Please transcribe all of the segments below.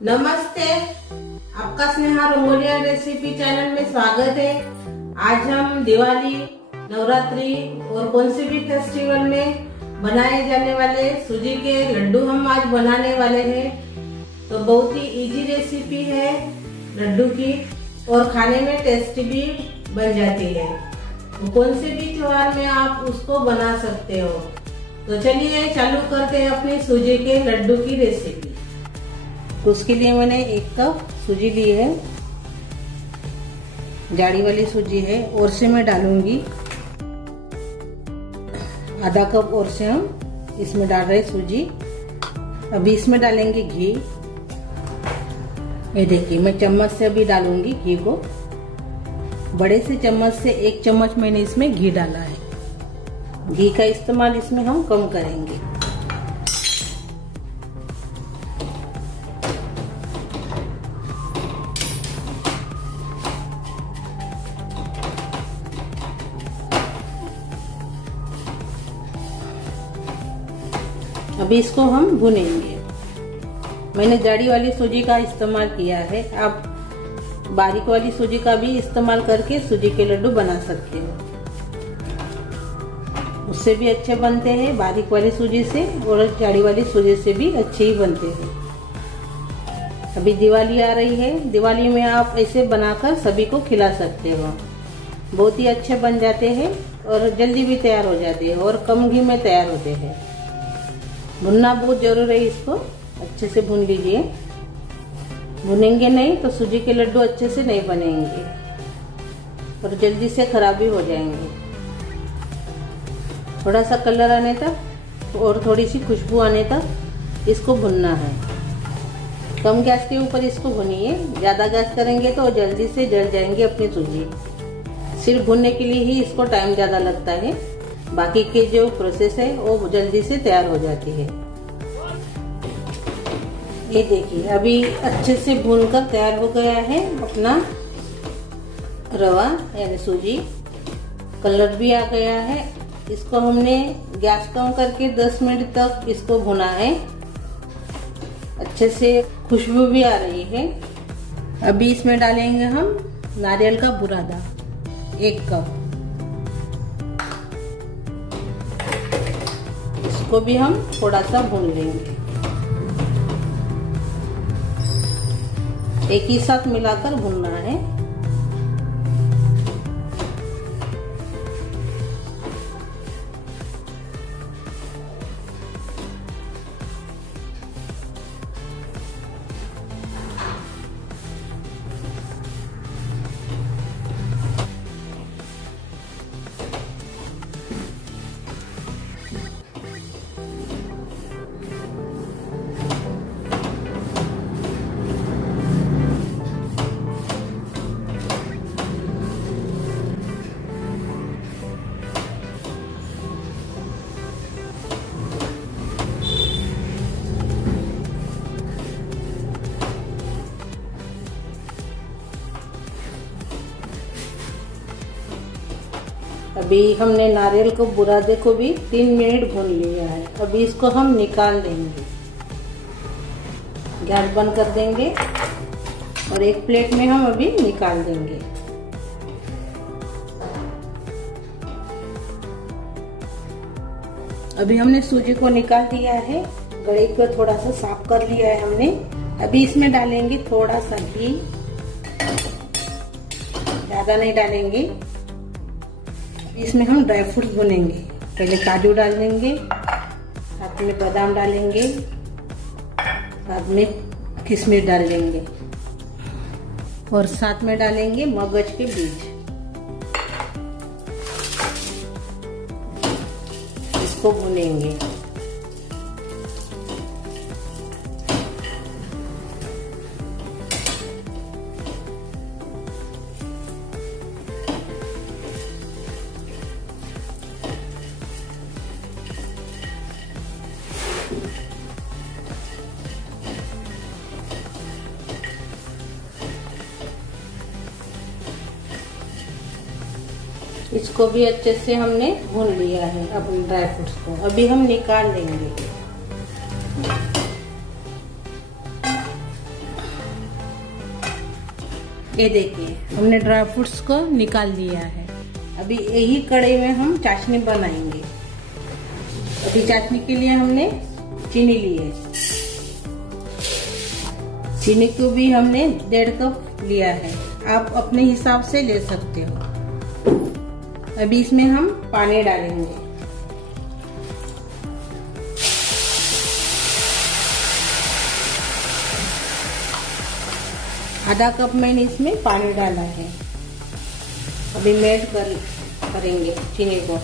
नमस्ते, आपका Sneha रंगोलिया recipe channel में स्वागत है। आज हम दिवाली, नवरात्रि और कौन से भी फेस्टिवल में बनाए जाने वाले सूजी के लड्डू हम आज बनाने वाले हैं। तो बहुत ही इजी रेसिपी है लड्डू की और खाने में टेस्टी भी बन जाती है। तो कौन से भी त्योहार में आप उसको बना सकते हो। तो चलिए चालू करते हैं अपनी सूजी के लड्डू की रेसिपी। तो उसके लिए मैंने 1 कप सूजी ली है, जाड़ी वाली सूजी है। और से मैं डालूंगी आधा कप और से हम इसमें डाल रहे सूजी। अभी इसमें डालेंगे घी। ये देखिए मैं चम्मच से अभी डालूंगी घी को। बड़े से चम्मच से 1 चम्मच मैंने इसमें घी डाला है। घी का इस्तेमाल इसमें हम कम करेंगे। अभी इसको हम भुनेंगे। मैंने जाड़ी वाली सूजी का इस्तेमाल किया है। आप बारीक वाली सूजी का भी इस्तेमाल करके सूजी के लड्डू बना सकते हो, उससे भी अच्छे बनते हैं। बारीक वाली सूजी से और जाड़ी वाली सूजी से भी अच्छे ही बनते हैं। अभी दिवाली आ रही है, दिवाली में आप ऐसे बनाकर सभी को खिला सकते हो। बहुत ही अच्छे बन जाते हैं और जल्दी भी तैयार हो जाते हैं और कम घी में तैयार होते हैं। भुनना बहुत जरूरी है, इसको अच्छे से भून लीजिए। भुनेंगे नहीं तो सूजी के लड्डू अच्छे से नहीं बनेंगे और जल्दी से खराब भी हो जाएंगे। थोड़ा सा कलर आने तक और थोड़ी सी खुशबू आने तक इसको भुनना है। कम गैस के ऊपर इसको भुनिए। ज्यादा गैस करेंगे तो जल्दी से जल जाएंगे अपनी सूजी। सिर्फ भुनने के लिए ही इसको टाइम ज्यादा लगता है, बाकी के जो प्रोसेस है वो जल्दी से तैयार हो जाती है। ये देखिए अभी अच्छे से भूनकर तैयार हो गया है अपना रवा यानी सूजी। कलर भी आ गया है। इसको हमने गैस कम करके 10 मिनट तक इसको भुना है। अच्छे से खुशबू भी आ रही है। अभी इसमें डालेंगे हम नारियल का बुरादा 1 कप। इसको भी हम थोड़ा सा भून लेंगे। एक ही साथ मिलाकर भूनना है। अभी हमने नारियल को बुरादे को भी 3 मिनट भून लिया है। अभी इसको हम निकाल देंगे। गैस बंद कर देंगे और एक प्लेट में हम अभी निकाल देंगे। अभी हमने सूजी को निकाल दिया है। कढ़ाई को थोड़ा सा साफ कर लिया है हमने। अभी इसमें डालेंगे थोड़ा सा घी, ज्यादा नहीं डालेंगे। इसमें हम ड्राई फ्रूट्स भुनेंगे। पहले काजू डाल देंगे, साथ में बादाम डालेंगे, साथ में किशमिश डाल देंगे और साथ में डालेंगे मगज के बीज। इसको भुनेंगे। इसको भी अच्छे से हमने भून लिया है अपने ड्राई फ्रूट्स को। अभी हम निकाल लेंगे। ये देखिए हमने ड्राई फ्रूट्स को निकाल दिया है। अभी यही कढ़ाई में हम चाशनी बनाएंगे। अभी चाशनी के लिए हमने चीनी ली है। चीनी को भी हमने 1.5 कप लिया है। आप अपने हिसाब से ले सकते हो। अभी इसमें हम पानी डालेंगे। आधा कप मैंने इसमें पानी डाला है। अभी मेल्ट करेंगे चीनी को।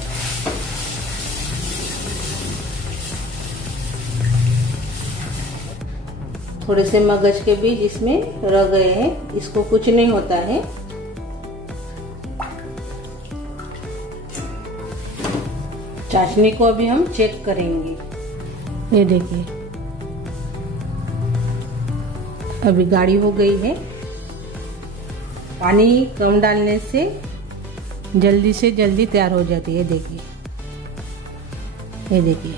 थोड़े से मगज के बीज इसमें रह गए हैं, इसको कुछ नहीं होता है। चाशनी को अभी हम चेक करेंगे। ये देखिए अभी गाढ़ी हो गई है। पानी कम डालने से जल्दी से जल्दी तैयार हो जाती है। देखिए ये देखिए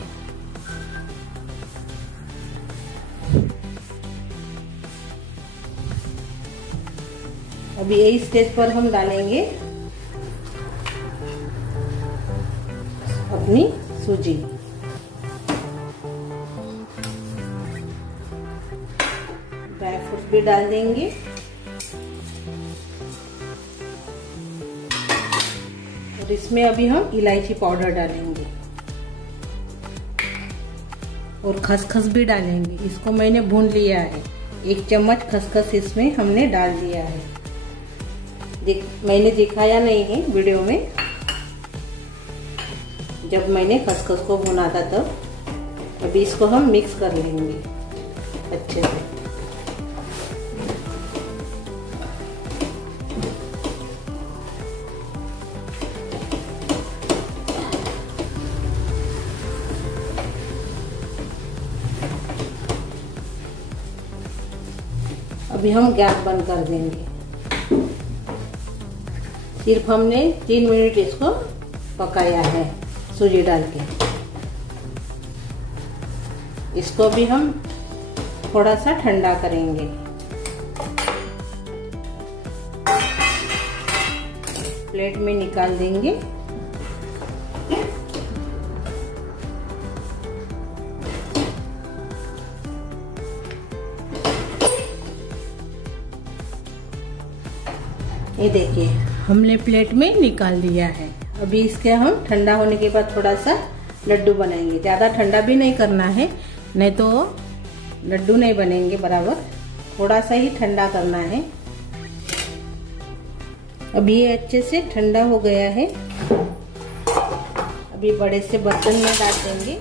अभी यही स्टेज पर हम डालेंगे अपनी सूजी। ड्राई फ्रूट भी डाल देंगे। और इसमें अभी हम इलायची पाउडर डालेंगे और खसखस भी डालेंगे। इसको मैंने भून लिया है। 1 चम्मच खसखस इसमें हमने डाल दिया है। मैंने दिखाया नहीं है वीडियो में, जब मैंने खसखस को भुना था तब। अभी इसको हम मिक्स कर लेंगे अच्छे से। अभी हम गैस बंद कर देंगे। सिर्फ हमने 3 मिनट इसको पकाया है सूजी डाल के। इसको भी हम थोड़ा सा ठंडा करेंगे। प्लेट में निकाल देंगे। ये देखिए हमने प्लेट में निकाल दिया है। अभी इसके हम ठंडा होने के बाद थोड़ा सा लड्डू बनाएंगे। ज़्यादा ठंडा भी नहीं करना है, नहीं तो लड्डू नहीं बनेंगे बराबर। थोड़ा सा ही ठंडा करना है। अभी ये अच्छे से ठंडा हो गया है। अभी बड़े से बर्तन में डाल देंगे।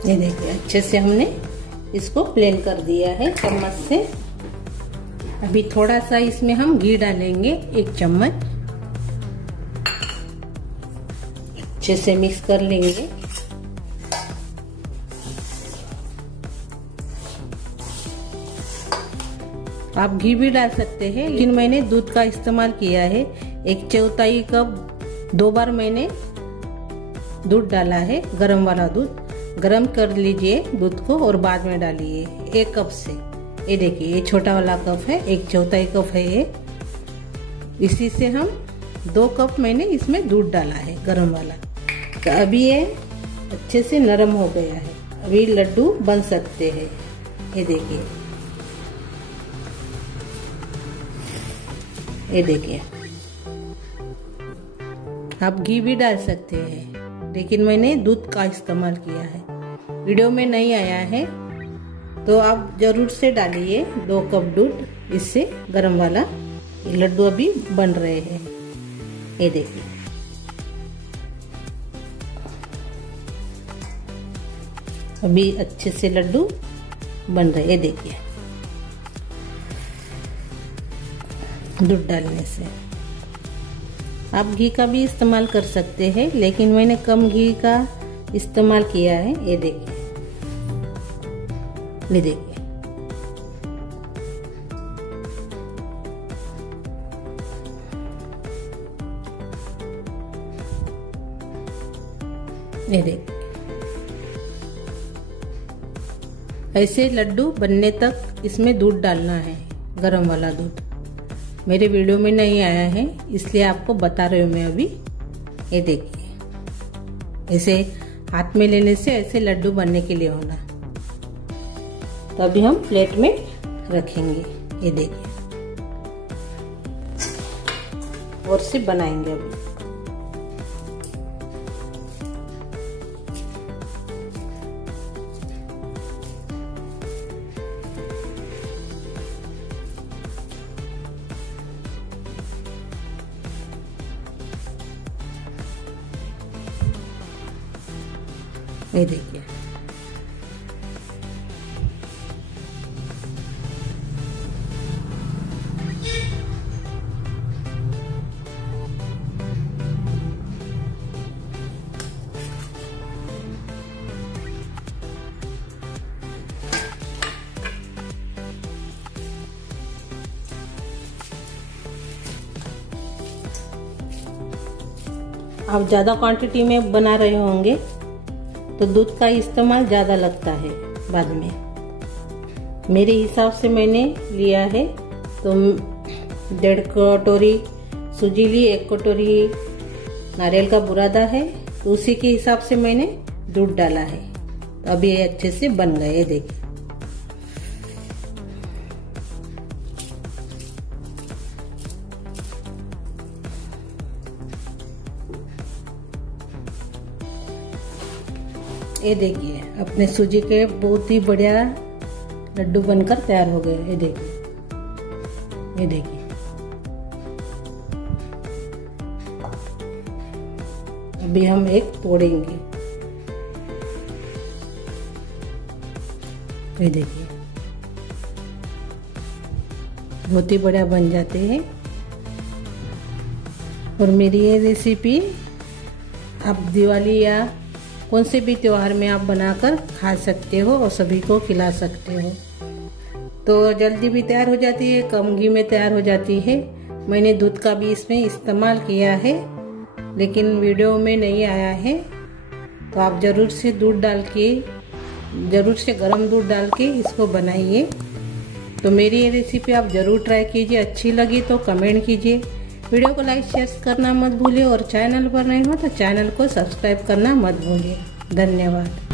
ये देखिए अच्छे से हमने इसको प्लेन कर दिया है चम्मच से। अभी थोड़ा सा इसमें हम घी डालेंगे 1 चम्मच। अच्छे से मिक्स कर लेंगे। आप घी भी डाल सकते हैं, लेकिन मैंने दूध का इस्तेमाल किया है। 1/4 कप 2 बार मैंने दूध डाला है, गरम वाला दूध। गरम कर लीजिए दूध को और बाद में डालिए 1 कप से। ये देखिए ये छोटा वाला कप है, 1/4 कप है ये। इसी से हम 2 कप मैंने इसमें दूध डाला है गरम वाला। तो अभी ये अच्छे से नरम हो गया है। अभी लड्डू बन सकते हैं। ये देखिए, ये देखिए आप घी भी डाल सकते हैं, लेकिन मैंने दूध का इस्तेमाल किया है। वीडियो में नहीं आया है तो आप जरूर से डालिए 2 कप दूध। इससे गरम वाला लड्डू अभी बन रहे हैं। ये देखिए अभी अच्छे से लड्डू बन रहे हैं। ये देखिए दूध डालने से आप घी का भी इस्तेमाल कर सकते हैं, लेकिन मैंने कम घी का इस्तेमाल किया है। ये देखिए, ये देखिए, ये देखिए। ऐसे लड्डू बनने तक इसमें दूध डालना है, गरम वाला दूध। मेरे वीडियो में नहीं आया है इसलिए आपको बता रही हूँ मैं अभी। ये देखिए, ऐसे हाथ में लेने से ऐसे लड्डू बनने के लिए होना। तो अभी हम प्लेट में रखेंगे। ये देखिए, और से बनाएंगे अभी। ये देखिए, आप ज़्यादा क्वांटिटी में बना रहे होंगे तो दूध का इस्तेमाल ज़्यादा लगता है बाद में। मेरे हिसाब से मैंने लिया है तो 1.5 कटोरी सूजी ली, 1 कटोरी नारियल का बुरादा है, तो उसी के हिसाब से मैंने दूध डाला है। तो अभी ये अच्छे से बन गए। देखिए, ये देखिए, अपने सूजी के बहुत ही बढ़िया लड्डू बनकर तैयार हो गए। ये देखिए, ये देखिए, अभी हम एक तोड़ेंगे। ये देखिए, बहुत ही बढ़िया बन जाते हैं। और मेरी ये रेसिपी आप दिवाली या कौन से भी त्योहार में आप बनाकर खा सकते हो और सभी को खिला सकते हो। तो जल्दी भी तैयार हो जाती है, कम घी में तैयार हो जाती है। मैंने दूध का भी इसमें इस्तेमाल किया है, लेकिन वीडियो में नहीं आया है। तो आप ज़रूर से दूध डाल के, ज़रूर से गर्म दूध डाल के इसको बनाइए। तो मेरी ये रेसिपी आप ज़रूर ट्राई कीजिए। अच्छी लगी तो कमेंट कीजिए। वीडियो को लाइक शेयर करना मत भूलिए, और चैनल पर नहीं हो तो चैनल को सब्सक्राइब करना मत भूलिए। धन्यवाद।